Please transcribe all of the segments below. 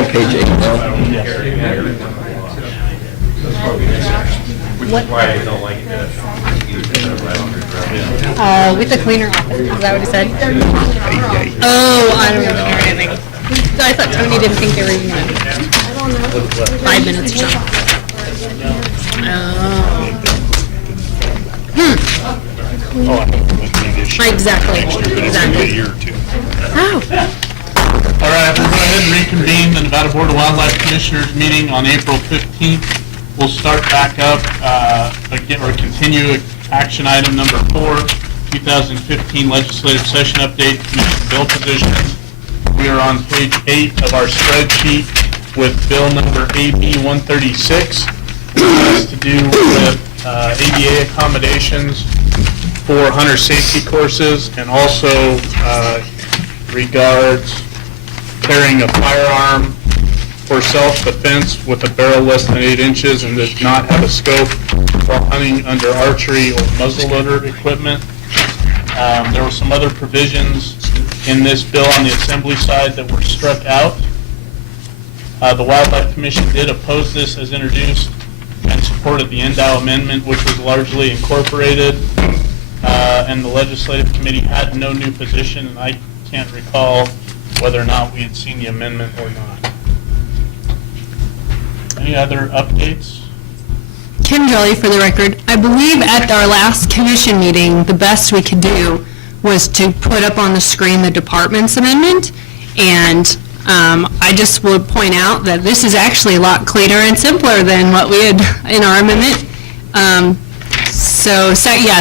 on page 8 now? What? With the cleaner office, is that what he said? Oh, I don't know anything. So I thought Tony didn't think they were even 5 minutes or something. Exactly. A year or two. Oh. All right, we'll go ahead and reconvene the Nevada Board of Wildlife Commissioners meeting on April 15th. We'll start back up, again, or continue action item number 4, 2015 legislative session update, commission bill positions. We are on page 8 of our spreadsheet with bill number AB 136. It has to do with ADA accommodations for hunter safety courses, and also regards carrying a firearm for self-defense with a barrel less than 8 inches and does not have a scope while hunting under archery or muzzleloader equipment. There were some other provisions in this bill on the assembly side that were struck out. The Wildlife Commission did oppose this as introduced and supported the Endow Amendment, which was largely incorporated. And the Legislative Committee had no new position, and I can't recall whether or not we had seen the amendment or not. Any other updates? Kim Jolly, for the record, I believe at our last commission meeting, the best we could do was to put up on the screen the department's amendment, and I just would point out that this is actually a lot cleaner and simpler than what we had in our amendment.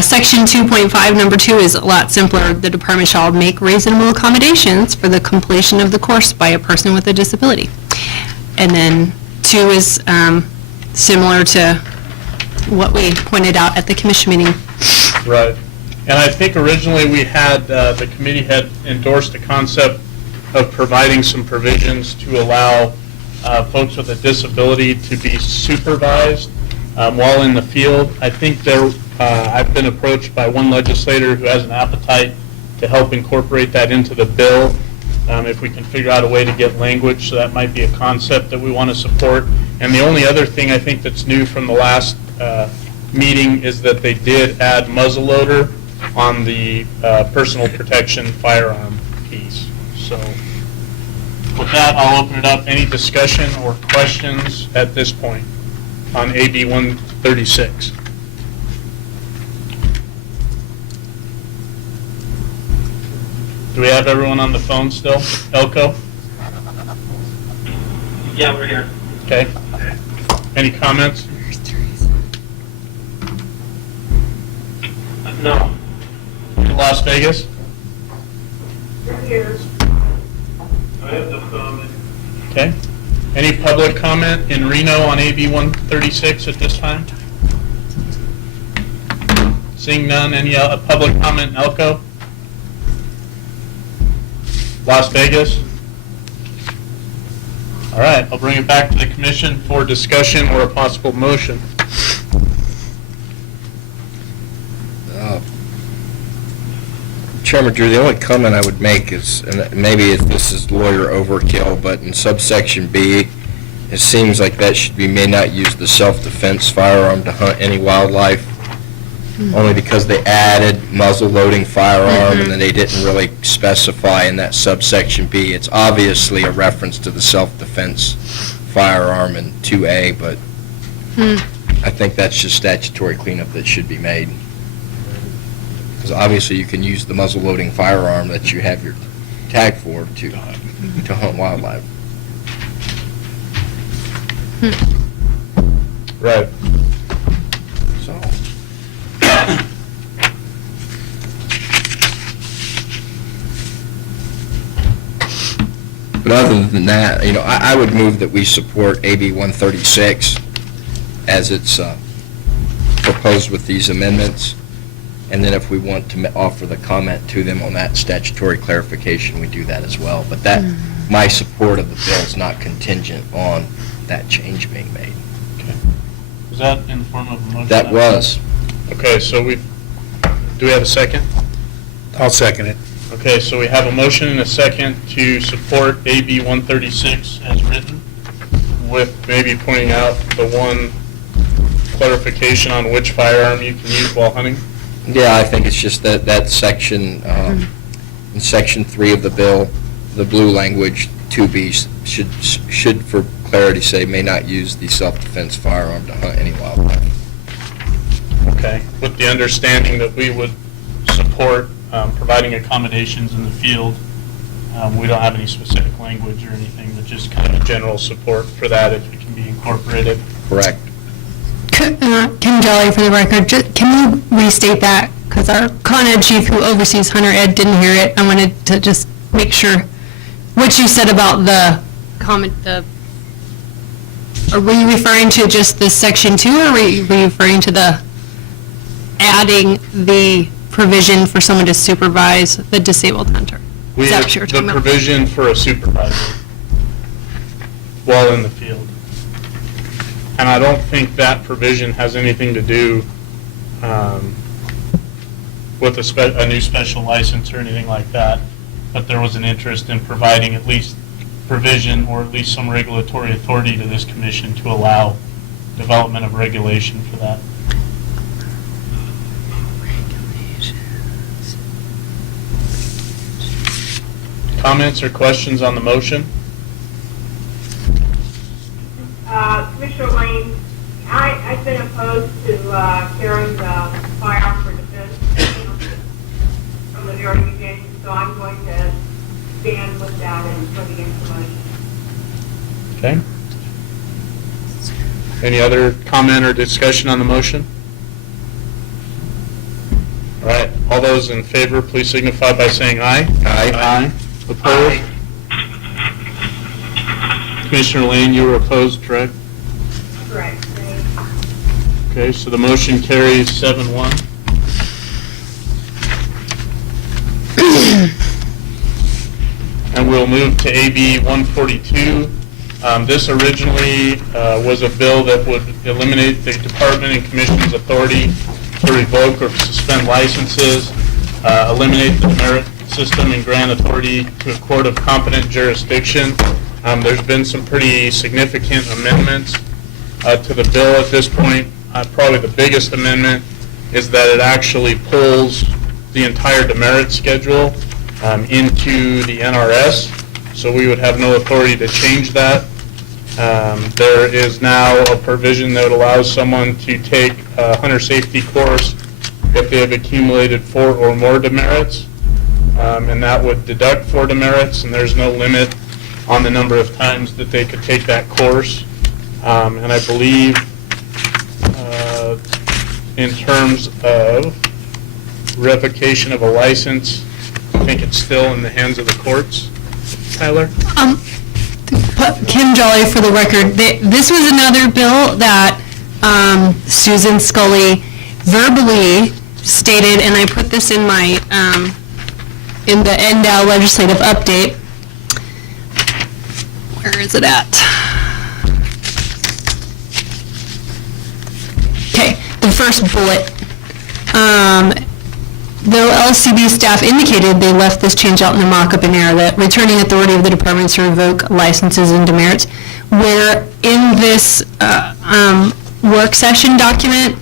Section 2.5, number 2 is a lot simpler. The department shall make reasonable accommodations for the completion of the course by a person with a disability. And then 2 is similar to what we pointed out at the commission meeting. Right. And I think originally we had, the committee had endorsed the concept of providing some provisions to allow folks with a disability to be supervised while in the field. I think I've been approached by one legislator who has an appetite to help incorporate that into the bill. If we can figure out a way to get language, so that might be a concept that we want to support. And the only other thing I think that's new from the last meeting is that they did add muzzleloader on the personal protection firearm piece. So with that, I'll open it up. Any discussion or questions at this point on AB 136? Do we have everyone on the phone still? Elko? Yeah, we're here. Okay. Any comments? No. Las Vegas? Yes. I have no comment. Okay. Any public comment in Reno on AB 136 at this time? Seeing none, any public comment in Elko? Las Vegas? All right, I'll bring it back to the commission for discussion or a possible motion. Chairman Drew, the only comment I would make is, and maybe this is lawyer overkill, but in subsection B, it seems like that should be may not use the self-defense firearm to hunt any wildlife, only because they added muzzle-loading firearm and then they didn't really specify in that subsection B. It's obviously a reference to the self-defense firearm in 2A, but I think that's just statutory cleanup that should be made. Because obviously you can use the muzzle-loading firearm that you have your tag for to hunt wildlife. Right. So. But other than that, you know, I would move that we support AB 136 as it's proposed with these amendments. And then if we want to offer the comment to them on that statutory clarification, we do that as well. But that, my support of the bill is not contingent on that change being made. Okay. Was that in the form of a motion? That was. Okay, so do we have a second? I'll second it. Okay, so we have a motion and a second to support AB 136 as written, with maybe pointing out the one clarification on which firearm you can use while hunting. Yeah, I think it's just that section, in section 3 of the bill, the blue language, 2B, should for clarity say, may not use the self-defense firearm to hunt any wildlife. Okay, with the understanding that we would support providing accommodations in the field. We don't have any specific language or anything, but just kind of a general support for that if it can be incorporated. Correct. Kim Jolly, for the record, can you restate that? Because our Con Ed chief who oversees Hunter Ed didn't hear it. I wanted to just make sure what you said about the comment, or were you referring to just the section 2, or were you referring to the adding the provision for someone to supervise the disabled hunter? We Is that have what you were the talking about? provision for a supervisor while in the field. And I don't think that provision has anything to do with a new special license or anything like that, but there was an interest in providing at least provision or at least some regulatory authority to this commission to allow development of regulation for that. Comments or questions on the motion? Commissioner Lane, I've been opposed to carrying the firearm for defense from the very beginning, so I'm going to stand with that and put it into motion. Okay. Any other comment or discussion on the motion? All right, all those in favor, please signify by saying aye. Aye. Opposed? Commissioner Lane, you were opposed, correct? Correct. Okay, so the motion carries 7-1. And we'll move to AB 142. This originally was a bill that would eliminate the department and commission's authority to revoke or suspend licenses, eliminate the merit system and grant authority to a court of competent jurisdiction. There's been some pretty significant amendments to the bill at this point. Probably the biggest amendment is that it actually pulls the entire demerit schedule into the NRS, so we would have no authority to change that. There is now a provision that allows someone to take a hunter safety course if they have accumulated 4 or more demerits, and that would deduct 4 demerits, and there's no limit on the number of times that they could take that course. And I believe in terms of revocation of a license, I think it's still in the hands of the courts. Tyler? Kim Jolly, for the record, this was another bill that Susan Scully verbally stated, and I put this in my, in the NDOW legislative update. Where is it at? Okay, the first bullet. Though LCB staff indicated they left this change out in the mock-up in error, that returning authority of the department to revoke licenses and demerits, where in this work session document,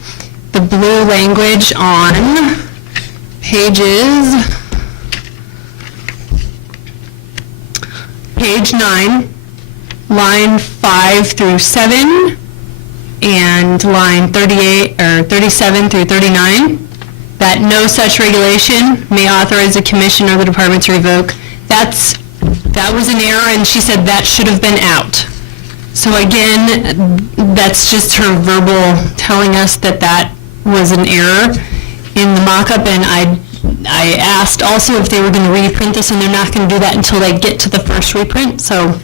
the blue language on page 9, line 5 through 7, and line 38 or 37 through 39, that no such regulation may authorize the commission or the department to revoke. That was an error, and she said that should have been out. So again, that's just her verbal telling us that that was an error in the mock-up, and I asked also if they were going to reprint this, and they're not going to do that until they get to the first reprint, so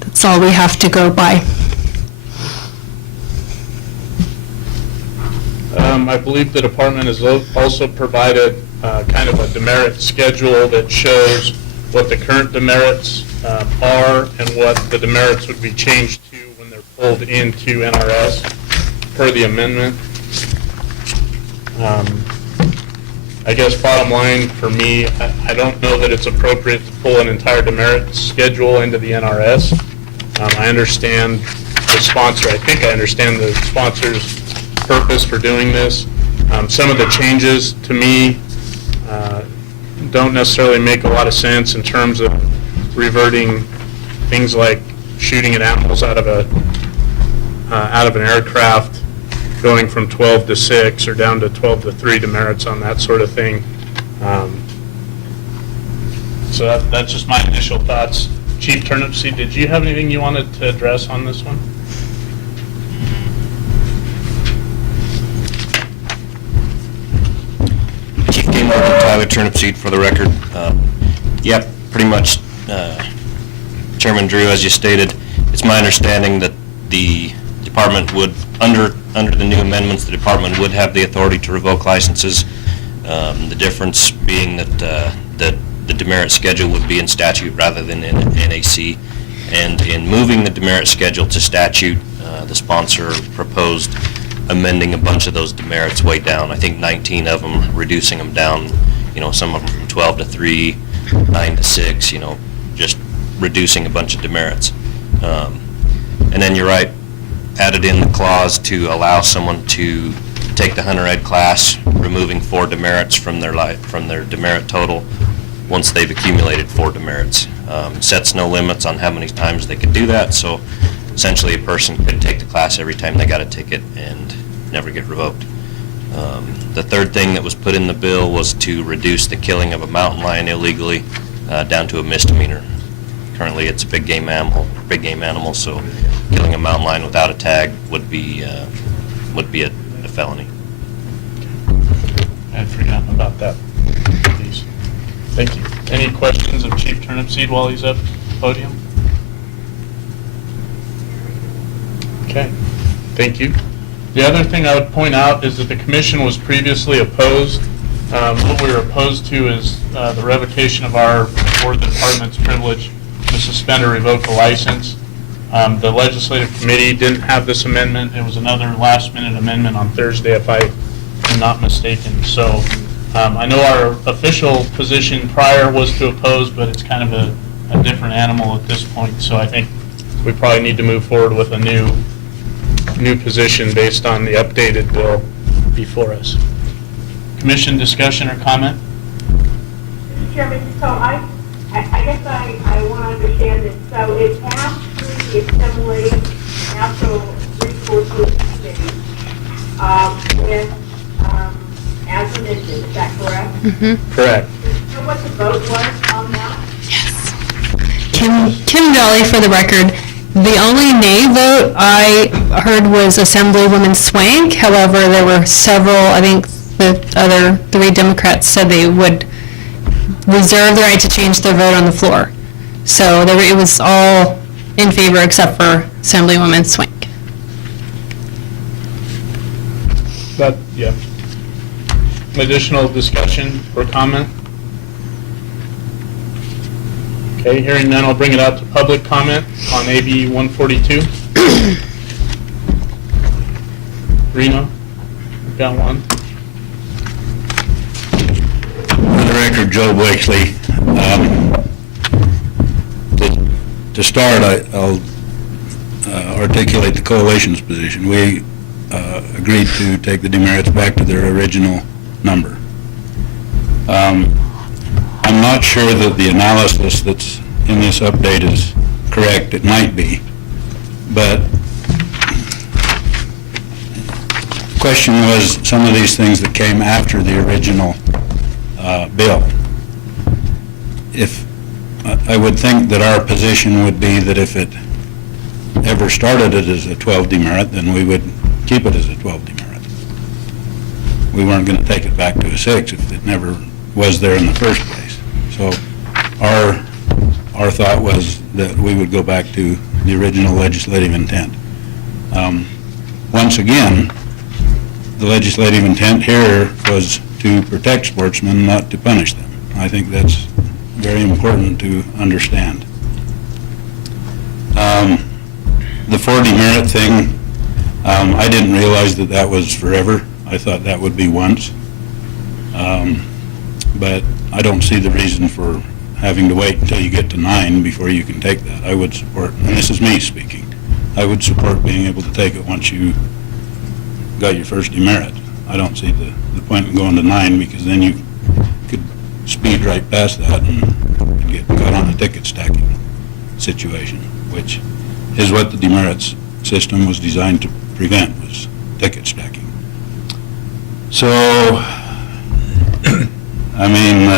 that's all we have to go by. I believe the department has also provided kind of a demerit schedule that shows what the current demerits are and what the demerits would be changed to when they're pulled into NRS per the amendment. I guess bottom line for me, I don't know that it's appropriate to pull an entire demerit schedule into the NRS. I understand the sponsor, I think I understand the sponsor's purpose for doing this. Some of the changes, to me, don't necessarily make a lot of sense in terms of reverting things like shooting at animals out of an aircraft, going from 12 to 6 or down to 12 to 3 demerits on that sort of thing. So that's just my initial thoughts. Chief Turnipseed, did you have anything you wanted to address on this one? Chief Game Warden Tyler Turnipseed for the record. Yep, pretty much, Chairman Drew, as you stated, it's my understanding that the department would, under the new amendments, the department would have the authority to revoke licenses. The difference being that the demerit schedule would be in statute rather than in NAC. And in moving the demerit schedule to statute, the sponsor proposed amending a bunch of those demerits way down. I think 19 of them, reducing them down, some of them from 12 to 3, 9 to 6, just reducing a bunch of demerits. And then you're right, added in the clause to allow someone to take the hunter ed class, removing 4 demerits from their demerit total once they've accumulated 4 demerits. Sets no limits on how many times they could do that, so essentially a person could take the class every time they got a ticket and never get revoked. The third thing that was put in the bill was to reduce the killing of a mountain lion illegally down to a misdemeanor. Currently it's a big game animal, so killing a mountain lion without a tag would be a felony. I had forgotten about that piece. Thank you. Any questions of Chief Turnipseed while he's up at the podium? Okay, thank you. The other thing I would point out is that the commission was previously opposed. What we were opposed to is the revocation of our, or the department's privilege to suspend or revoke a license. The legislative committee didn't have this amendment. It was another last-minute amendment on Thursday, if I am not mistaken. So I know our official position prior was to oppose, but it's kind of a different animal at this point. So I think we probably need to move forward with a new position based on the updated bill before us. Commission discussion or comment? Mr. Chairman, so I guess I want to understand this. So it passed through the Assembly Natural Resources Committee as amended, is that correct? Mm-hmm. Correct. Do you know what the vote was on that? Yes. Kim Jolly for the record. The only nay vote I heard was Assemblywoman Swank. However, there were several, I think the other 3 Democrats said they would reserve the right to change their vote on the floor. So it was all in favor except for Assemblywoman Swank. But, yeah. Additional discussion or comment? Okay, hearing none, I'll bring it out to public comment on AB 142. Reno, we've got one. For the record, Joe Blakeslee. To start, I'll articulate the coalition's position. We agreed to take the demerits back to their original number. I'm not sure that the analysis that's in this update is correct. It might be, but the question was some of these things that came after the original bill. If I would think that our position would be that if it ever started it as a 12 demerit, then we would keep it as a 12 demerit. We weren't going to take it back to a 6 if it never was there in the first place. So our thought was that we would go back to the original legislative intent. Once again, the legislative intent here was to protect sportsmen, not to punish them. I think that's very important to understand. The 4 demerit thing, I didn't realize that was forever. I thought that would be once. but I don't see the reason for having to wait until you get to 9 before you can take that. I would support, and this is me speaking, I would support being able to take it once you got your first demerit. I don't see the point in going to 9, because then you could speed right past that and get caught on a ticket stacking situation, which is what the demerits system was designed to prevent, was ticket stacking. So, I mean,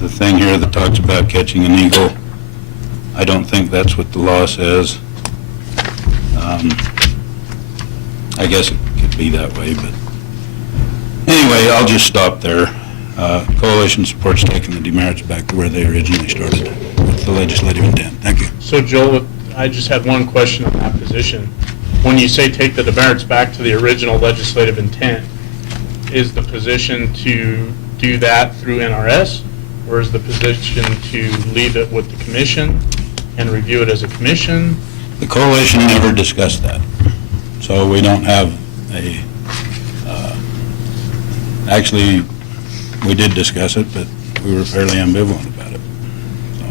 the thing here that talks about catching an eagle, I don't think that's what the law says. I guess it could be that way, but anyway, I'll just stop there. Coalition supports taking the demerits back to where they originally started with the legislative intent. Thank you. So Joel, I just had one question on that position. When you say take the demerits back to the original legislative intent, is the position to do that through NRS, or is the position to leave it with the commission and review it as a commission? The coalition never discussed that, so we don't have a, actually, we did discuss it, but we were fairly ambivalent about it. So,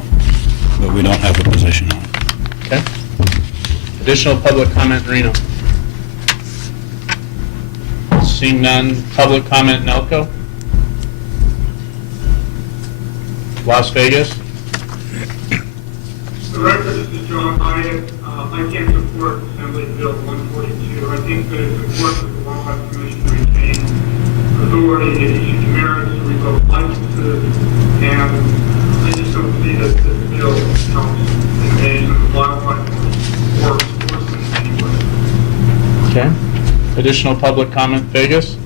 but we don't have a position on it. Okay. Additional public comment, Reno? Seeing none, public comment in Elko? Las Vegas? The record, this is John Hyatt. I can't support Assembly Bill 142. I think that it's important that the Wildlife Commission retain authority to issue demerits, to revoke licenses, and I just don't see that this bill helps the management of wildlife or enforcement in any way. Okay. Additional public comment, Vegas?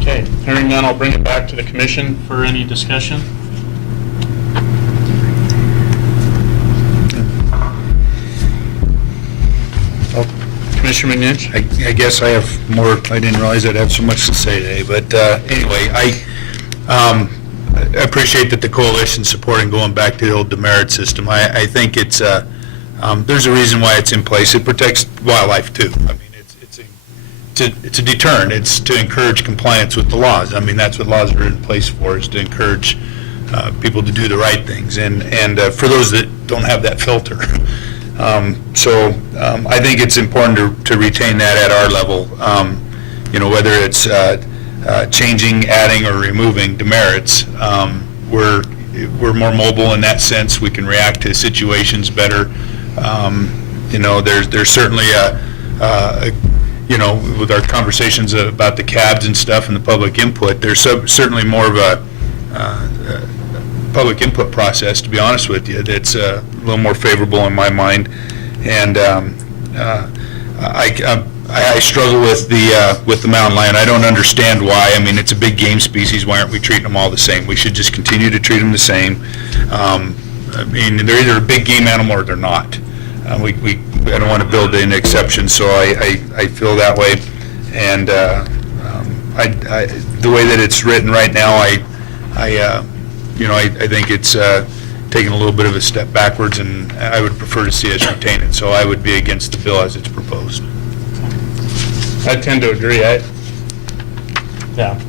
Okay, hearing none, I'll bring it back to the commission for any discussion. Commissioner McNinch? I guess I have more, I didn't realize I'd have so much to say today, but anyway, I appreciate that the coalition's supporting going back to the old demerit system. I think it's, there's a reason why it's in place. It protects wildlife too. I mean, it's a deterrent. It's to encourage compliance with the laws. I mean, that's what laws are in place for, is to encourage people to do the right things, and for those that don't have that filter. So I think it's important to retain that at our level, whether it's changing, adding, or removing demerits. We're more mobile in that sense. We can react to situations better. There's certainly with our conversations about the cabs and stuff and the public input, there's certainly more of a public input process, to be honest with you, that's a little more favorable in my mind. And I struggle with the mountain lion. I don't understand why. I mean, it's a big game species. Why aren't we treating them all the same? We should just continue to treat them the same. I mean, they're either a big game animal or they're not. I don't want to build in exceptions, so I feel that way. And the way that it's written right now, I think it's taking a little bit of a step backwards, and I would prefer to see us retain it. So I would be against the bill as it's proposed. I tend to agree. I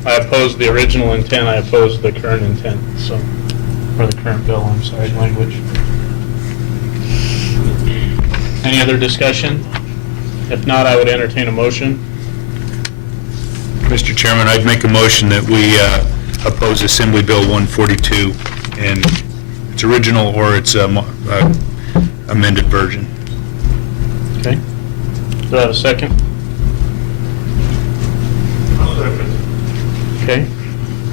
oppose the original intent. I oppose the current intent. So, or the current bill. I'm sorry, language. Any other discussion? If not, I would entertain a motion. Mr. Chairman, I'd make a motion that we oppose Assembly Bill 142 in its original or its amended version. Okay. Do I have a second? I'll second. Okay.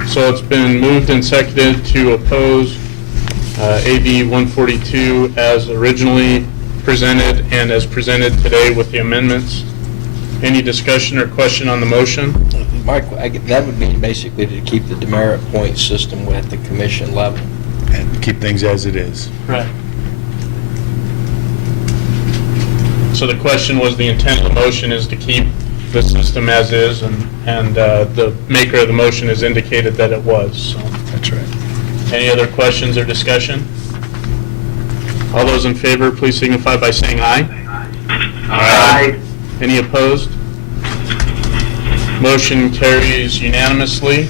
So it's been moved and seconded to oppose AB 142 as originally presented and as presented today with the amendments. Any discussion or question on the motion? Mike, that would be basically to keep the demerit point system at the commission level. And keep things as it is. Right. So the question was, the intent of the motion is to keep the system as is, and the maker of the motion has indicated that it was. So. That's right. Any other questions or discussion? All those in favor, please signify by saying aye. Aye. Any opposed? Motion carries unanimously.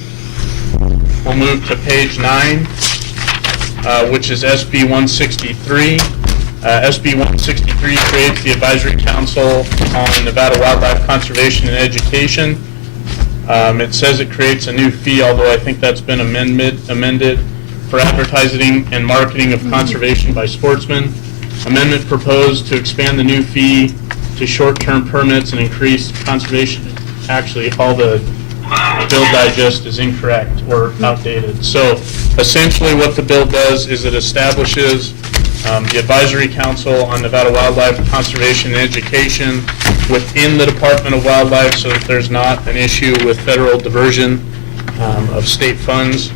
We'll move to page 9, which is SB 163. SB 163 creates the Advisory Council on Nevada Wildlife Conservation and Education. It says it creates a new fee, although I think that's been amended for advertising and marketing of conservation by sportsmen. Amendment proposed to expand the new fee to short-term permits and increase conservation. Actually, all the bill digest is incorrect or outdated. So essentially what the bill does is it establishes the Advisory Council on Nevada Wildlife Conservation and Education within the Department of Wildlife so that there's not an issue with federal diversion of state funds.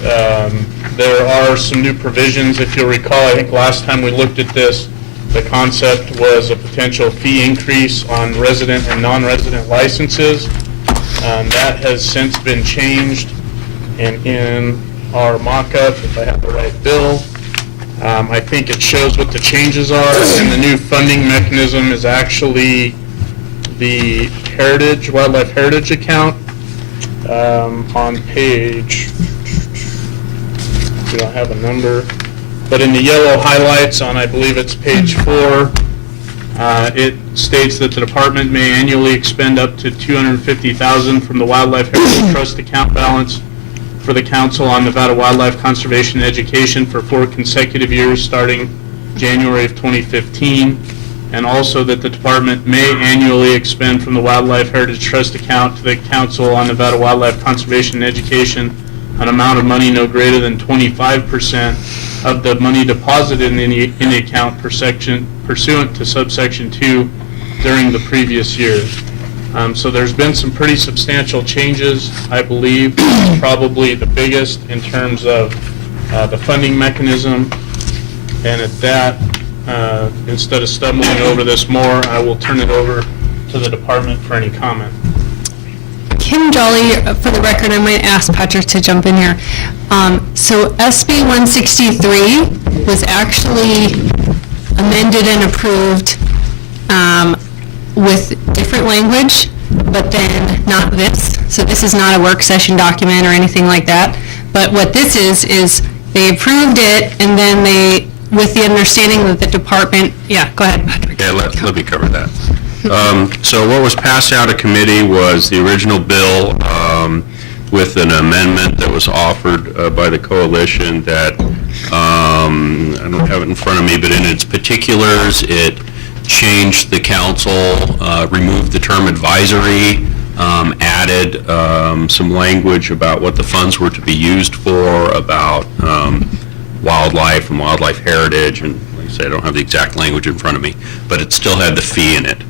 There are some new provisions. If you'll recall, I think last time we looked at this, the concept was a potential fee increase on resident and non-resident licenses. That has since been changed, and in our mock-up, if I have the right bill, I think it shows what the changes are, and the new funding mechanism is actually the Wildlife Heritage account on page, we don't have a number, but in the yellow highlights on, I believe it's page 4, it states that the department may annually expend up to $250,000 from the Wildlife Heritage Trust account balance for the Council on Nevada Wildlife Conservation and Education for 4 consecutive years starting January of 2015, and also that the department may annually expend from the Wildlife Heritage Trust account to the Council on Nevada Wildlife Conservation and Education an amount of money no greater than 25% of the money deposited in the account pursuant to subsection 2 during the previous year. So there's been some pretty substantial changes, I believe, probably the biggest in terms of the funding mechanism. And at that, instead of stumbling over this more, I will turn it over to the department for any comment. Kim Jolly, for the record, I might ask Patrick to jump in here. So SB 163 was actually amended and approved with different language, but then not this. So this is not a work session document or anything like that. But what this is they approved it, and then they, with the understanding that the department, yeah, go ahead, Patrick. Yeah, let me cover that. So what was passed out of committee was the original bill with an amendment that was offered by the coalition that, I don't have it in front of me, but in its particulars, it changed the council, removed the term advisory, added some language about what the funds were to be used for, about wildlife and wildlife heritage, and like I say, I don't have the exact language in front of me, but it still had the fee in it.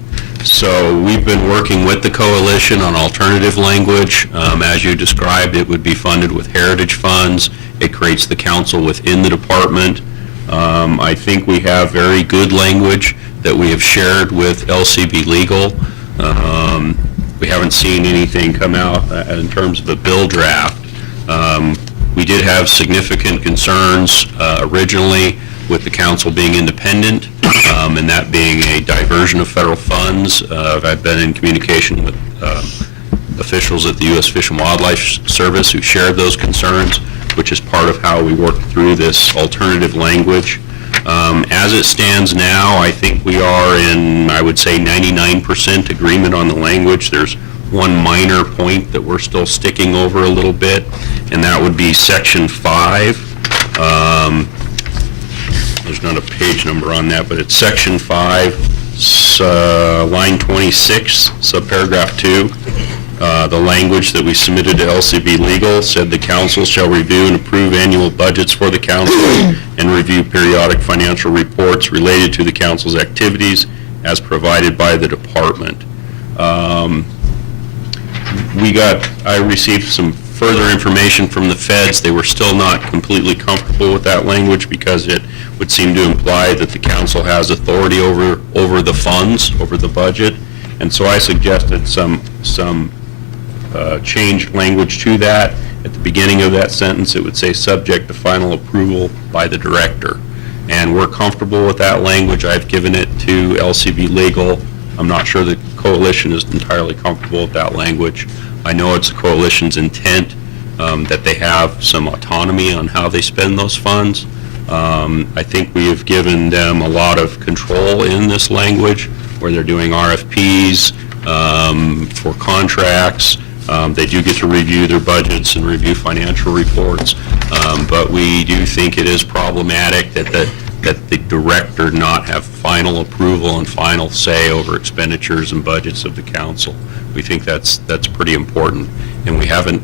So we've been working with the coalition on alternative language. As you described, it would be funded with heritage funds. It creates the council within the department. I think we have very good language that we have shared with LCB Legal. We haven't seen anything come out in terms of a bill draft. We did have significant concerns originally with the council being independent, and that being a diversion of federal funds. I've been in communication with officials at the U.S. Fish and Wildlife Service who shared those concerns, which is part of how we worked through this alternative language. As it stands now, I think we are in, I would say, 99% agreement on the language. There's one minor point that we're still sticking over a little bit, and that would be section 5. There's not a page number on that, but it's section 5, line 26, subparagraph 2. The language that we submitted to LCB Legal said the council shall review and approve annual budgets for the council and review periodic financial reports related to the council's activities as provided by the department. I received some further information from the feds. They were still not completely comfortable with that language because it would seem to imply that the council has authority over the funds, over the budget. And so I suggested some changed language to that. At the beginning of that sentence, it would say subject to final approval by the director. And we're comfortable with that language. I've given it to LCB Legal. I'm not sure the coalition is entirely comfortable with that language. I know it's the coalition's intent that they have some autonomy on how they spend those funds. I think we have given them a lot of control in this language, where they're doing RFPs for contracts. They do get to review their budgets and review financial reports, but we do think it is problematic that the director not have final approval and final say over expenditures and budgets of the council. We think that's pretty important, and we haven't.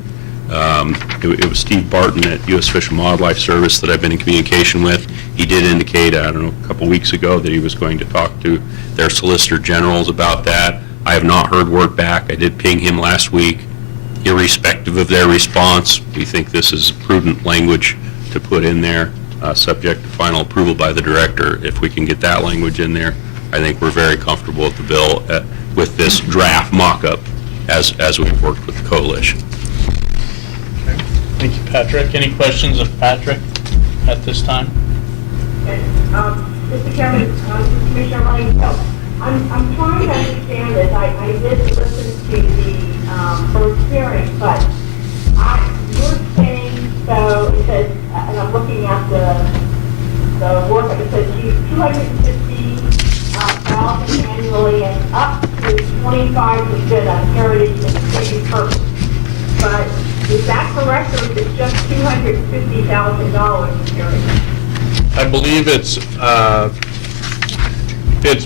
It was Steve Barton at U.S. Fish and Wildlife Service that I've been in communication with. He did indicate, I don't know, a couple weeks ago that he was going to talk to their Solicitor Generals about that. I have not heard word back. I did ping him last week. Irrespective of their response, we think this is prudent language to put in there, subject to final approval by the director. If we can get that language in there, I think we're very comfortable with the bill, with this draft mock-up as we've worked with the coalition. Thank you, Patrick. Any questions of Patrick at this time? Mr. Chairman, Commissioner Lane, so I'm trying to understand this. I did listen to the first hearing, but you're saying, so it says, and I'm looking at the work, it says $250,000 annually and up to 25% on heritage and community purpose. But is that correct, or is it just $250,000 in heritage? I believe it's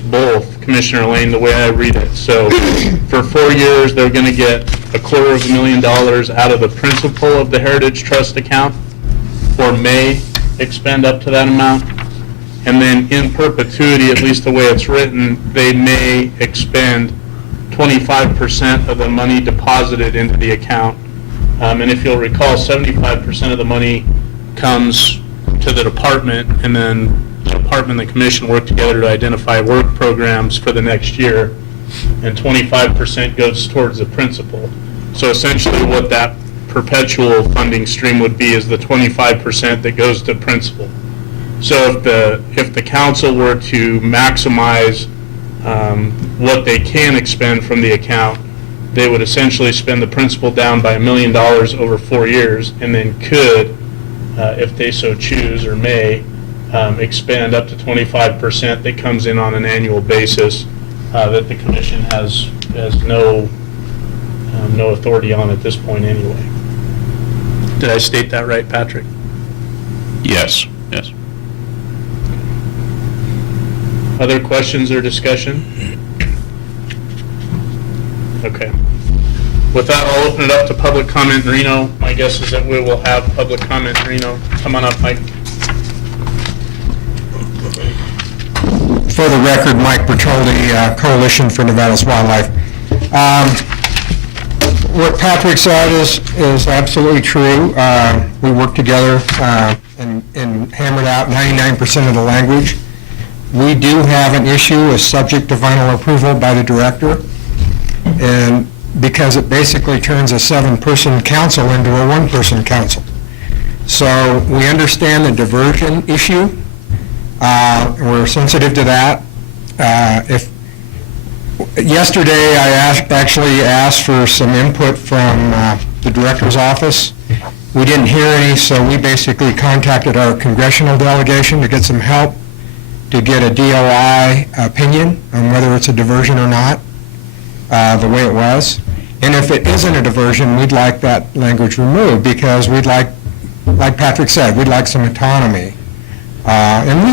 both, Commissioner Lane, the way I read it. So for 4 years, they're going to get $250,000 out of the principal of the Heritage Trust account, or may expend up to that amount. And then in perpetuity, at least the way it's written, they may expend 25% of the money deposited into the account. And if you'll recall, 75% of the money comes to the department, and then the department and the commission work together to identify work programs for the next year, and 25% goes towards the principal. So essentially what that perpetual funding stream would be is the 25% that goes to principal. So if the council were to maximize what they can expend from the account, they would essentially spend the principal down by $1 million over 4 years, and then could, if they so choose or may, expend up to 25% that comes in on an annual basis that the commission has no authority on at this point anyway. Did I state that right, Patrick? Yes, yes. Other questions or discussion? Okay. With that, I'll open it up to public comment. Reno, my guess is that we will have public comment. Reno, come on up, Mike. For the record, Mike Bertoldi, Coalition for Nevada's Wildlife. What Patrick said is absolutely true. We worked together and hammered out 99% of the language. We do have an issue with subject to final approval by the director, and because it basically turns a 7-person council into a 1-person council. So we understand the diversion issue. We're sensitive to that. Yesterday, I actually asked for some input from the director's office. We didn't hear any, so we basically contacted our congressional delegation to get some help to get a DOI opinion on whether it's a diversion or not, the way it was. And if it isn't a diversion, we'd like that language removed, because we'd like Patrick said, we'd like some autonomy. And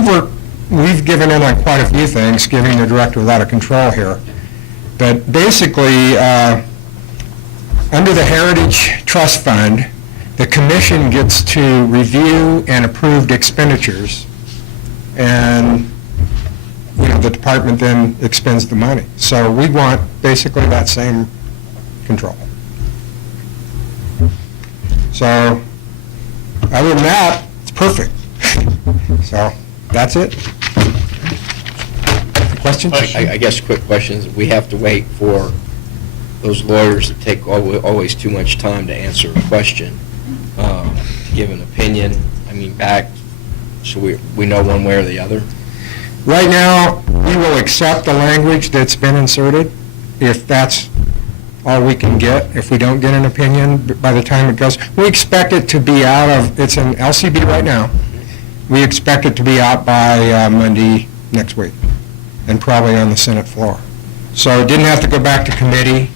we've given in on quite a few things, giving the director a lot of control here. But basically, under the Heritage Trust Fund, the commission gets to review and approve expenditures, and the department then expends the money. So we want basically that same control. So other than that, it's perfect. So that's it. Questions? I guess quick questions. We have to wait for those lawyers that take always too much time to answer a question, give an opinion, back, so we know one way or the other? Right now, we will accept the language that's been inserted, if that's all we can get, if we don't get an opinion by the time it goes. We expect it to be out of, it's in LCB right now. We expect it to be out by Monday next week, and probably on the Senate floor. So it didn't have to go back to committee,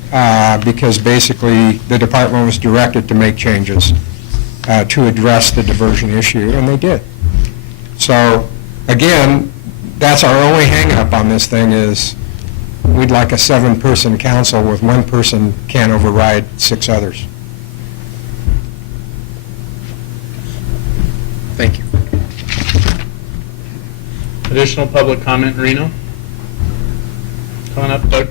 because basically the department was directed to make changes to address the diversion issue, and they did. So, again, that's our only hang-up on this thing is we'd like a 7-person council with 1 person can't override 6 others. Thank you. Additional public comment, Reno? Come on up, Doug.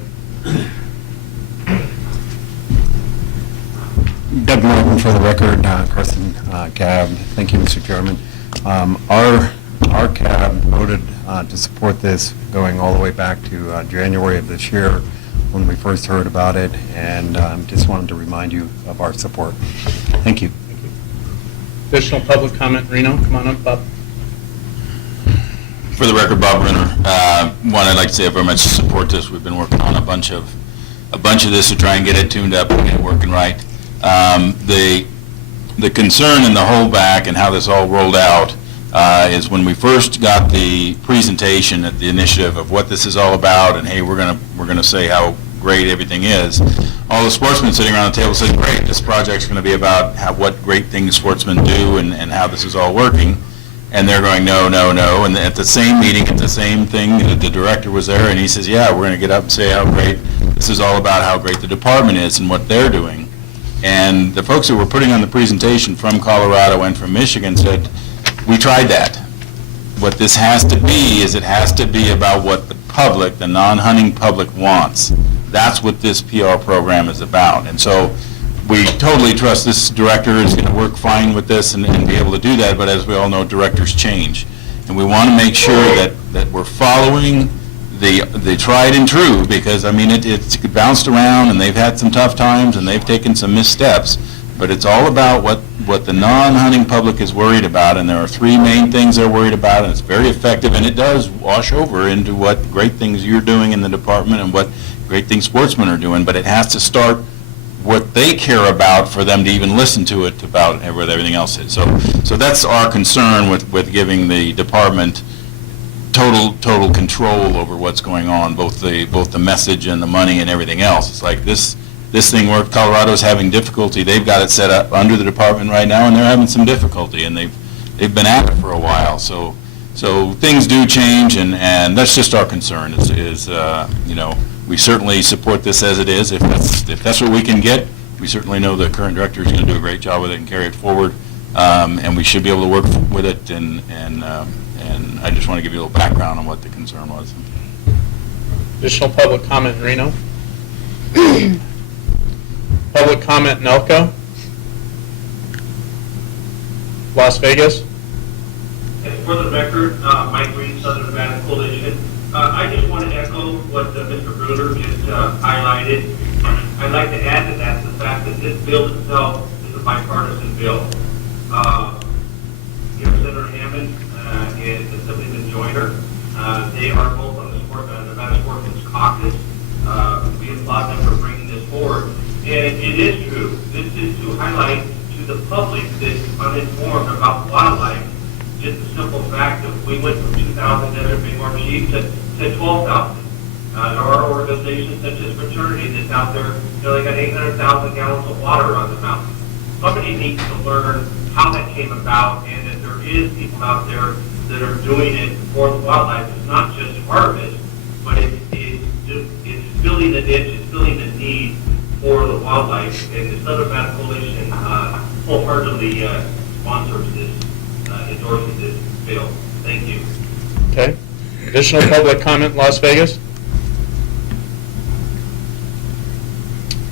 Doug Martin for the record, Carson Cab. Thank you, Mr. Chairman. Our cab voted to support this going all the way back to January of this year when we first heard about it, and just wanted to remind you of our support. Thank you. Additional public comment, Reno? Come on up, Bob. For the record, Bob Renner. One, I'd like to say I very much support this. We've been working on a bunch of this to try and get it tuned up and get it working right. The concern and the holdback and how this all rolled out is when we first got the presentation at the initiative of what this is all about, and hey, we're gonna say how great everything is. All the sportsmen sitting around the table said, great, this project's going to be about what great things sportsmen do and how this is all working. And they're going, no, no, no. And at the same meeting, at the same thing, the director was there, and he says, yeah, we're going to get up and say how great, this is all about how great the department is and what they're doing. And the folks who were putting on the presentation from Colorado and from Michigan said, we tried that. What this has to be is it has to be about what the public, the non-hunting public wants. That's what this PR program is about. And so we totally trust this director is going to work fine with this and be able to do that, but as we all know, directors change. And we want to make sure that we're following the tried and true, because, I mean, it's bounced around, and they've had some tough times, and they've taken some missteps, but it's all about what the non-hunting public is worried about, and there are 3 main things they're worried about, and it's very effective, and it does wash over into what great things you're doing in the department and what great things sportsmen are doing, but it has to start what they care about for them to even listen to it about what everything else is. So that's our concern with giving the department total control over what's going on, both the message and the money and everything else. It's like this thing worked. Colorado's having difficulty. They've got it set up under the department right now, and they're having some difficulty, and they've been at it for a while. So things do change, and that's just our concern. Is you know, we certainly support this as it is. If that's what we can get, we certainly know the current director is going to do a great job with it and carry it forward, and we should be able to work with it. And I just want to give you a little background on what the concern was. Additional public comment, Reno? Public comment, Nelco? Las Vegas? And for the record, Mike Green, Southern Nevada Coalition. I just want to echo what Mr. Bruder just highlighted. I'd like to add to that the fact that this bill itself is a bipartisan bill. Senator Hammond and Assemblyman Joyner, they are both on the Nevada Sportsman's Caucus. We applaud them for bringing this forward. And it is true. This is to highlight to the public that's uninformed about wildlife just the simple fact that we went from 2,000 desert bighorn sheep to 12,000. There are organizations such as Fraternity that's out there, they got 800,000 gallons of water on the mountain. Somebody needs to learn how that came about, and that there is people out there that are doing it for the wildlife. It's not just harvest, but it's filling the niche, it's filling the need for the wildlife, and the Southern Nevada Coalition wholeheartedly sponsors this, endorses this bill. Thank you. Okay. Additional public comment, Las Vegas?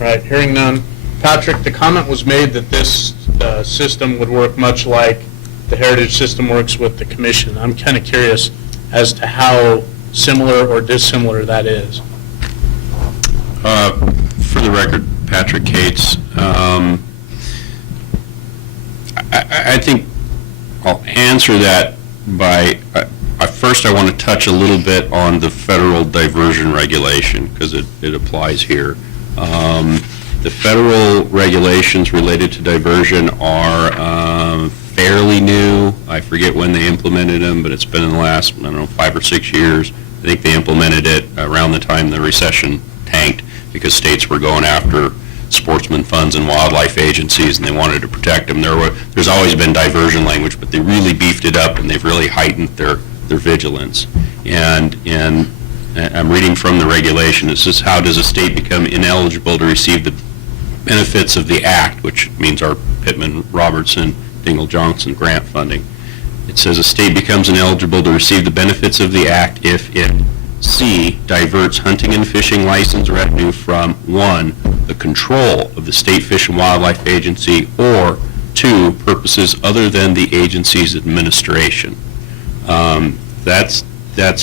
All right, hearing none. Patrick, the comment was made that this system would work much like the Heritage system works with the commission. I'm kind of curious as to how similar or dissimilar that is. For the record, Patrick Cates. I think I'll answer that by First, I want to touch a little bit on the federal diversion regulation, because it applies here. The federal regulations related to diversion are fairly new. I forget when they implemented them, but it's been in the last, 5 or 6 years. I think they implemented it around the time the recession tanked, because states were going after sportsman funds and wildlife agencies, and they wanted to protect them. There's always been diversion language, but they really beefed it up, and they've really heightened their vigilance. And I'm reading from the regulation. It says, how does a state become ineligible to receive the benefits of the act, which means our Pittman, Robertson, Dingell Johnson grant funding. It says a state becomes ineligible to receive the benefits of the act if it, C, diverts hunting and fishing license revenue from, 1, the control of the State Fish and Wildlife Agency, or 2, purposes other than the agency's administration. That's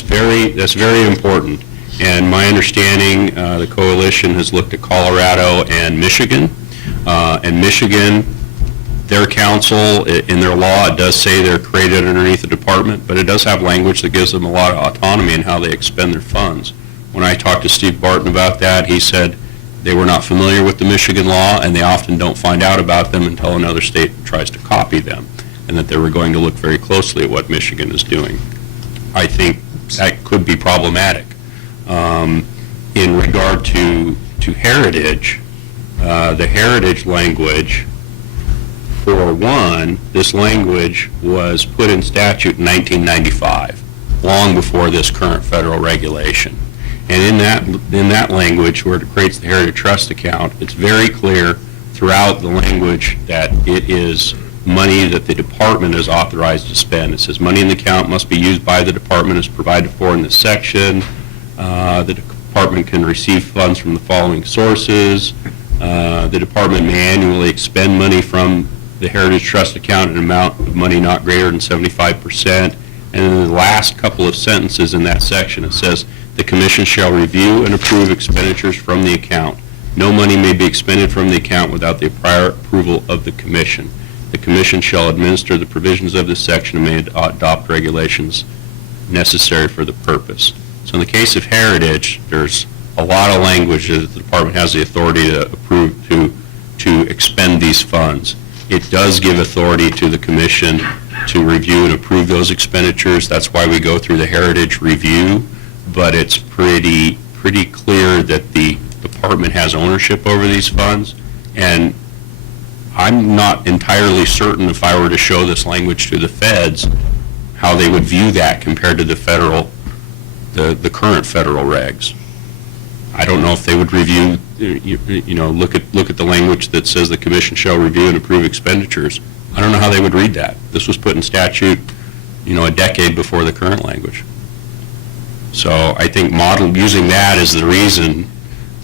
very important. And my understanding, the coalition has looked at Colorado and Michigan. And Michigan, their council, in their law, it does say they're created underneath the department, but it does have language that gives them a lot of autonomy in how they expend their funds. When I talked to Steve Barton about that, he said they were not familiar with the Michigan law, and they often don't find out about them until another state tries to copy them, and that they were going to look very closely at what Michigan is doing. I think that could be problematic. In regard to heritage, the heritage language, for one, this language was put in statute in 1995, long before this current federal regulation. And in that language, where it creates the Heritage Trust account, it's very clear throughout the language that it is money that the department is authorized to spend. It says money in the account must be used by the department as provided for in this section. The department can receive funds from the following sources. The department may annually expend money from the Heritage Trust account an amount of money not greater than 75%. And in the last couple of sentences in that section, it says, the commission shall review and approve expenditures from the account. No money may be expended from the account without the prior approval of the commission. The commission shall administer the provisions of this section and may adopt regulations necessary for the purpose. So in the case of heritage, there's a lot of language that the department has the authority to approve to expend these funds. It does give authority to the commission to review and approve those expenditures. That's why we go through the heritage review, but it's pretty clear that the department has ownership over these funds, and I'm not entirely certain if I were to show this language to the feds, how they would view that compared to the federal, the current federal regs. I don't know if they would review, look at the language that says the commission shall review and approve expenditures. I don't know how they would read that. This was put in statute, a decade before the current language. So I think using that as the reason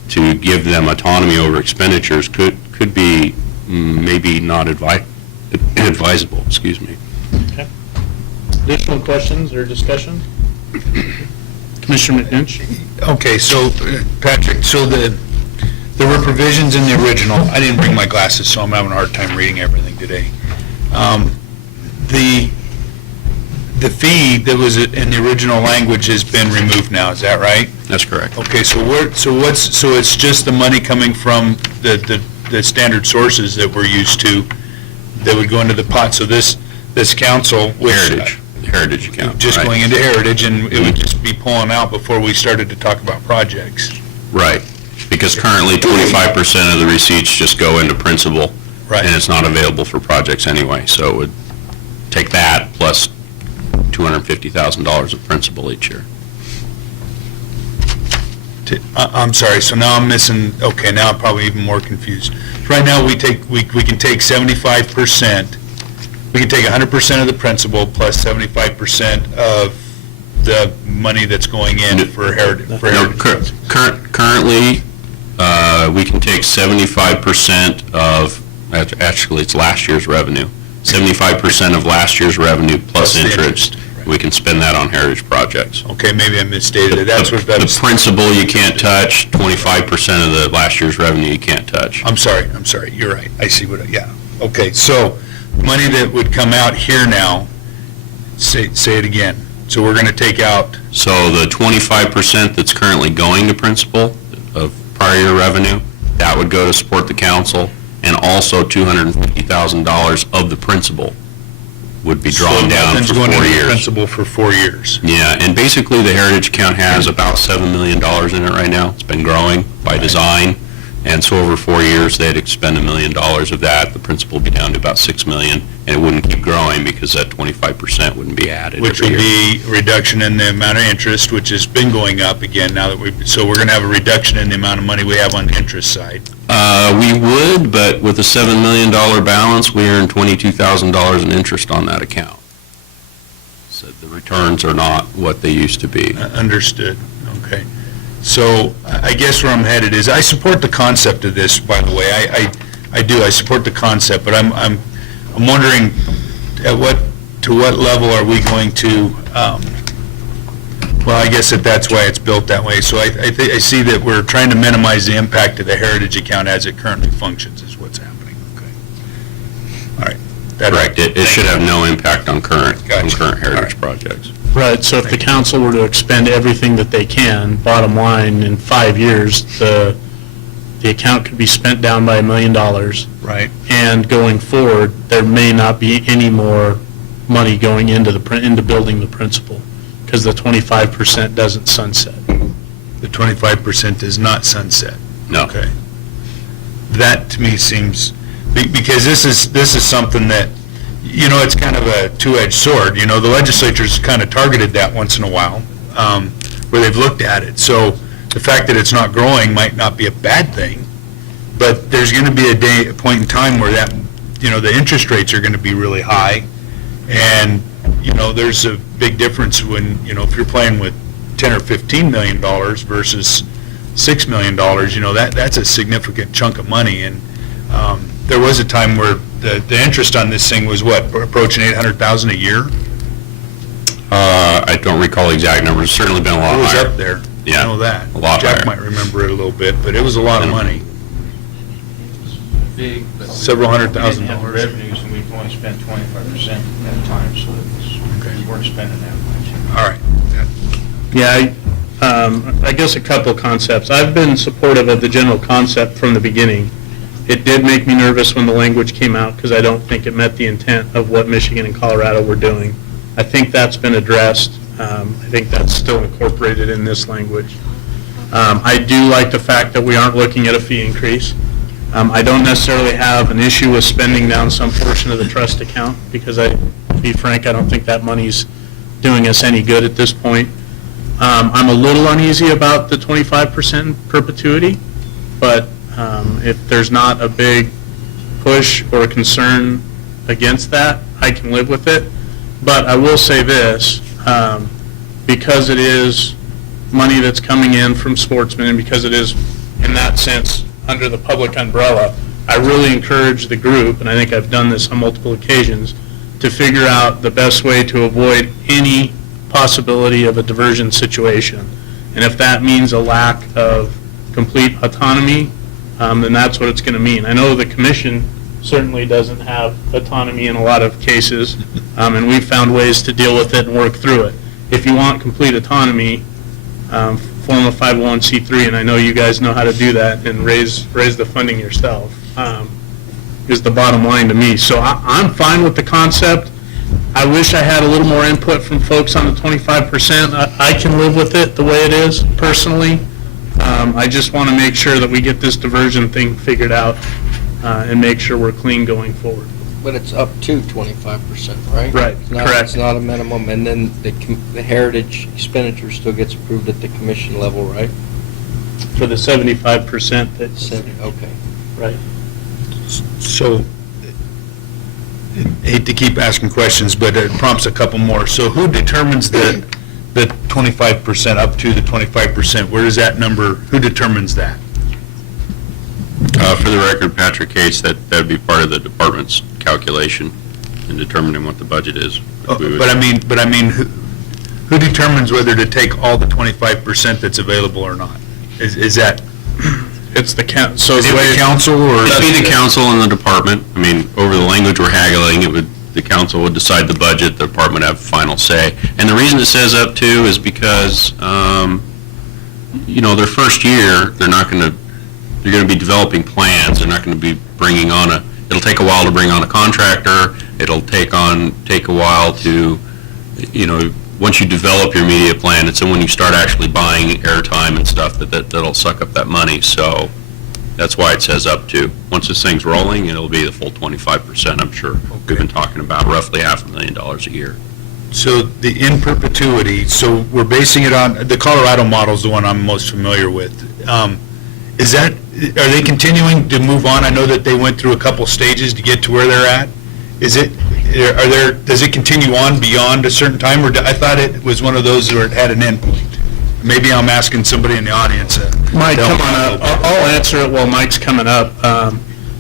to give them autonomy over expenditures could be maybe not advisable, excuse me. Okay. Additional questions or discussion? Commissioner McNinch? Okay, so, Patrick, so there were provisions in the original, I didn't bring my glasses, so I'm having a hard time reading everything today. The fee that was in the original language has been removed now, is that right? That's correct. Okay, so it's just the money coming from the standard sources that we're used to that would go into the pot, so this council, which... Heritage account. Just right. going into heritage, and it would just be pulling out before we started to talk about projects. Right, because currently 25% of the receipts just go into principal, Right. and it's not available for projects anyway, so it would take that plus $250,000 of principal each year. I'm sorry, so now I'm missing, okay, now I'm probably even more confused. Right now, we can take 75%, we can take 100% of the principal plus 75% of the money that's going in for heritage. Currently, we can take 75% of, actually, it's last year's revenue, 75% of last year's revenue plus the interest. We can spend that on heritage projects. Okay, maybe I misstated it, that's what that The was. principal you can't touch, 25% of the last year's revenue you can't touch. I'm sorry, you're right, I see what, yeah. Okay, so, money that would come out here now, say it again. So we're going to take out, So the 25% that's currently going to principal of prior year revenue, that would go to support the council, and also $250,000 of the principal would be drawn so down nothing's for going 4 into the years. principal for 4 years. Yeah, and basically, the Heritage account has about $7 million in it right now. It's been growing by design, and so over 4 years, they'd expend $1 million of that. The principal would be down to about $6 million, and it wouldn't keep growing because that 25% wouldn't be added Which every will year. be a reduction in the amount of interest, which has been going up again now that so we're going to have a reduction in the amount of money we have on the interest side. We would, but with a $7 million balance, we earn $22,000 in interest on that account. So the returns are not what they used to be. Understood, okay. So I guess where I'm headed is, I support the concept of this, by the way, I do, I support the concept, but I'm wondering to what level are we going to, well, I guess that's why it's built that way. So I see that we're trying to minimize the impact of the Heritage account as it currently functions, is what's happening, okay. All right. That- Correct. It should have no impact on current Gotcha. Heritage projects. Right, so if the council were to expend everything that they can, bottom line, in 5 years, the account could be spent down by $1 million. Right. And going forward, there may not be any more money going into into building the principal, because the 25% doesn't sunset. The 25% does not sunset. No. Okay. That, to me, seems, because this is something that, it's kind of a two-edged sword. The legislature's kind of targeted that once in a while, where they've looked at it. So the fact that it's not growing might not be a bad thing, but there's going to be a point in time where that, the interest rates are going to be really high, and, there's a big difference when, if you're playing with $10 or $15 million versus $6 million, that's a significant chunk of money. And there was a time where the interest on this thing was approaching $800,000 a year? I don't recall the exact numbers. It's certainly been a lot It was higher. up there. Yeah, I know that. a lot Jack higher. might remember it a little bit, but it was a lot of money. Big, but Several $100,000. we didn't have the revenues, and we've only spent 25% at a time, so we weren't spending that much. All right. Yeah, I guess a couple concepts. I've been supportive of the general concept from the beginning. It did make me nervous when the language came out, because I don't think it met the intent of what Michigan and Colorado were doing. I think that's been addressed. I think that's still incorporated in this language. I do like the fact that we aren't looking at a fee increase. I don't necessarily have an issue with spending down some portion of the trust account, because to be frank, I don't think that money's doing us any good at this point. I'm a little uneasy about the 25% perpetuity, but if there's not a big push or concern against that, I can live with it. But I will say this, because it is money that's coming in from sportsmen, and because it is, in that sense, under the public umbrella, I really encourage the group, and I think I've done this on multiple occasions, to figure out the best way to avoid any possibility of a diversion situation. And if that means a lack of complete autonomy, then that's what it's going to mean. I know the commission certainly doesn't have autonomy in a lot of cases, and we've found ways to deal with it and work through it. If you want complete autonomy, form a 501c3, and I know you guys know how to do that and raise the funding yourself, is the bottom line to me. So I'm fine with the concept. I wish I had a little more input from folks on the 25%. I can live with it the way it is, personally. I just want to make sure that we get this diversion thing figured out and make sure we're clean going forward. But it's up to 25%, right? Right, It's not- correct. It's not a minimum, and then the Heritage expenditure still gets approved at the commission level, right? For the 75% that's, Okay. right. So, hate to keep asking questions, but it prompts a couple more. So who determines the 25%, up to the 25%? Where is that number, who determines that? For the record, Patrick Cates, that'd be part of the department's calculation in determining what the budget is. We would- But I mean, who determines whether to take all the 25% that's available or not? Is that, It's the count, so is the it way. the council or? It'd be the council and the department. I mean, over the language we're haggling, it would the council would decide the budget, the department have final say. And the reason it says up to is because, their first year, they're going to be developing plans, they're not going to be bringing on it'll take a while to bring on a contractor, it'll take a while to, once you develop your media plan, it's when you start actually buying airtime and stuff that'll suck up that money. So that's why it says up to. Once this thing's rolling, it'll be the full 25%, I'm sure. We've been talking about roughly $500,000 a year. So the in perpetuity, so we're basing it on, the Colorado model is the one I'm most familiar with. Are they continuing to move on? I know that they went through a couple stages to get to where they're at. Does it continue on beyond a certain time, or I thought it was one of those where it had an end point? Maybe I'm asking somebody in the audience. Mike, come on up. I'll answer it while Mike's coming up.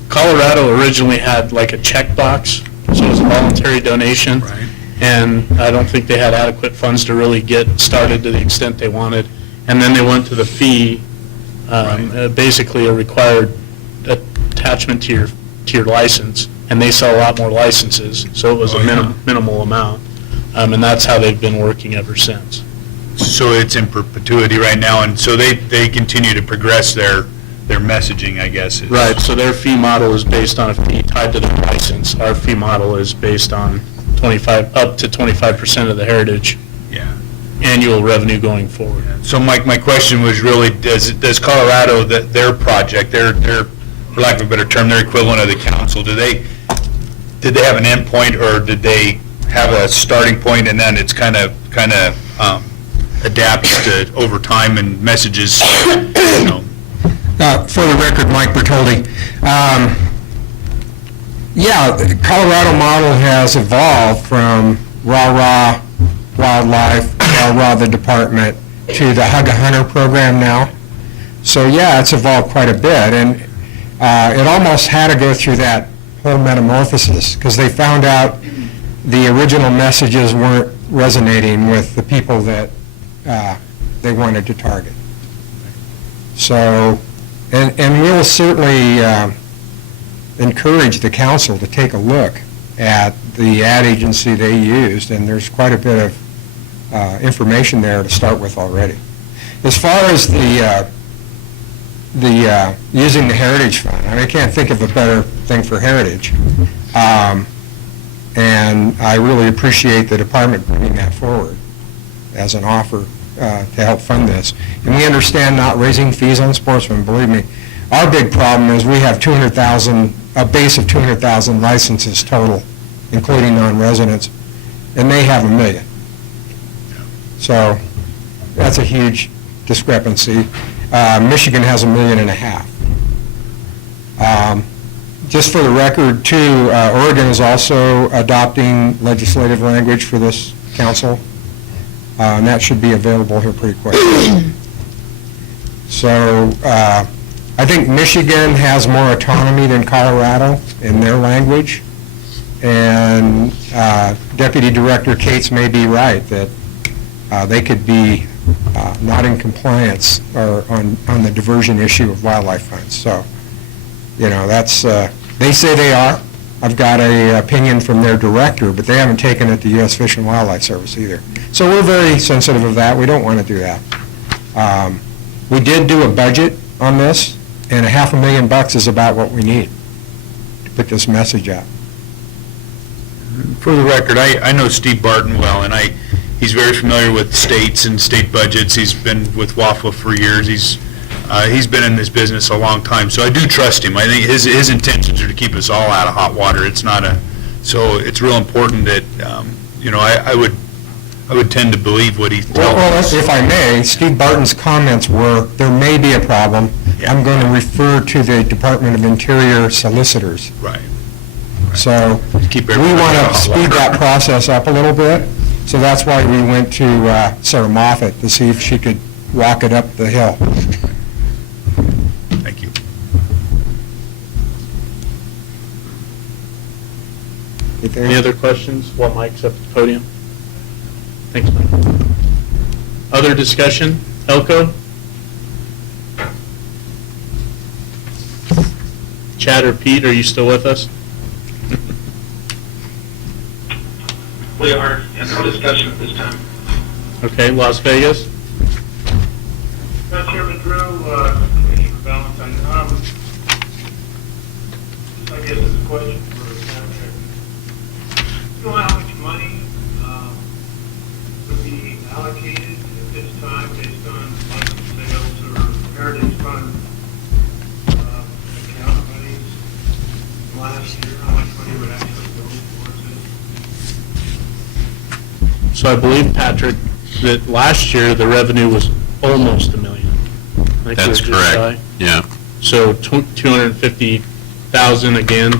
Colorado originally had like a checkbox, so it was a voluntary donation. Right. And I don't think they had adequate funds to really get started to the extent they wanted. And then they went to the fee, basically a required attachment to your license, and they sell a lot more licenses, so it was a minimal amount. And that's how they've been working ever since. So it's in perpetuity right now, and so they continue to progress their messaging, I guess. Right, so their fee model is based on a fee tied to their license. Our fee model is based on up to 25% of the heritage annual revenue going forward. So Mike, my question was really, does Colorado, their project, their, for lack of a better term, their equivalent of the council, did they have an end point, or did they have a starting point and then it's kind of adapts to over time and messages, For the record, Mike Bertoldi. The Colorado model has evolved from rah-rah wildlife, rah-rah the department, to the Hug a Hunter program now. So it's evolved quite a bit, and it almost had to go through that whole metamorphosis, because they found out the original messages weren't resonating with the people that they wanted to target. So, and we'll certainly encourage the council to take a look at the ad agency they used, and there's quite a bit of information there to start with already. As far as the using the Heritage Fund, I can't think of a better thing for Heritage. And I really appreciate the department bringing that forward as an offer to help fund this. And we understand not raising fees on sportsmen, believe me. Our big problem is we have a base of 200,000 licenses total, including non-residents, and they have 1 million. So that's a huge discrepancy. Michigan has 1.5 million. Just for the record, too, Oregon is also adopting legislative language for this council, and that should be available here pretty quick. So I think Michigan has more autonomy than Colorado in their language, and Deputy Director Cates may be right that they could be not in compliance or on the diversion issue of wildlife funds. So, that's, they say they are. I've got an opinion from their director, but they haven't taken it to U.S. Fish and Wildlife Service either. So we're very sensitive of that. We don't want to do that. We did do a budget on this, and $500,000 is about what we need to put this message out. For the record, I know Steve Barton well, and he's very familiar with states and state budgets. He's been with WAFA for years. He's been in this business a long time, so I do trust him. I think his intentions are to keep us all out of hot water. It's not so it's real important that, I would tend to believe what he tells us. Well, if I may, Steve Barton's comments were, there may be a problem. Yeah. I'm going to refer to the Department of Interior solicitors. Right. So Keep we everybody want out of to hot speed water. that process up a little bit. So that's why we went to Sarah Moffett to see if she could walk it up the hill. Thank you. Any other questions while Mike's up at the podium? Thanks, Mike. Other discussion? Elko? Chad or Pete, are you still with us? We are in no discussion at this time. Okay, Las Vegas? Chairman Drew, Commissioner Valentine, I guess it's a question for Patrick. Do you know how much money would be allocated at this time based on license sales or Heritage Fund account monies from last year? How much money would actually go towards this? So I believe, Patrick, that last year, the revenue was almost $1 million. I think we That's were just correct. shy. Yeah. So 250,000 again,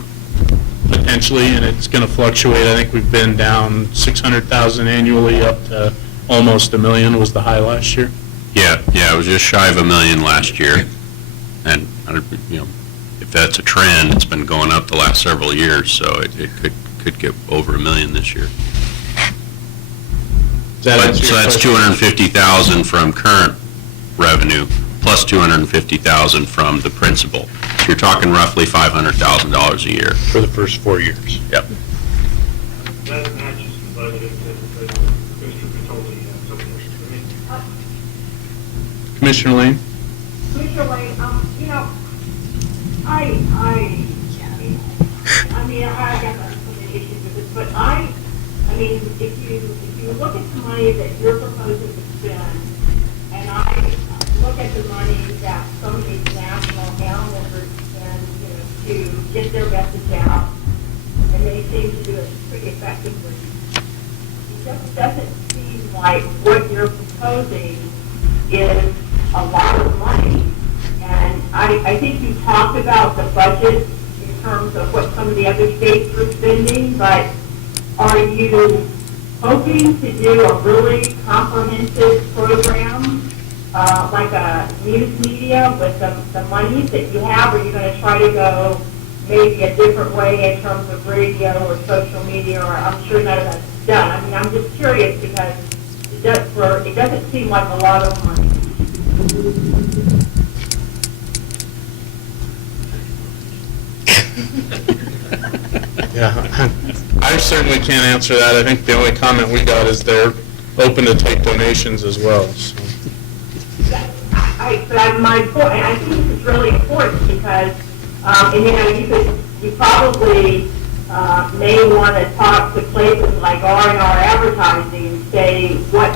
potentially, and it's going to fluctuate. I think we've been down 600,000 annually up to almost $1 million was the high last year. Yeah, it was just shy of $1 million last year. And, if that's a trend, it's been going up the last several years, so it could get over $1 million this year. Does that answer So your that's question? 250,000 from current revenue, plus 250,000 from the principal. So you're talking roughly $500,000 a year. For the first 4 years. Yep. That matches the budget that Mr. Vitoli has. Okay. Commissioner Lane? Commissioner Lane, you know, I got some issues with this, but I mean, if you look at the money that you're proposing to spend, and I look at the money that some of these national animal groups spend, to get their message out, and they seem to do it pretty effectively, it just doesn't seem like what you're proposing is a lot of money. And I think you talked about the budget in terms of what some of the other states were spending, but are you hoping to do a really comprehensive program, like a news media with the monies that you have? Or are you going to try to go maybe a different way in terms of radio or social media? Or I'm sure none of that's done. I mean, I'm just curious because it doesn't seem like a lot of money. Yeah, I certainly can't answer that. I think the only comment we got is they're open to take donations as well. So. My point, I think this is really important because, you probably may want to talk to places like R&R Advertising and say what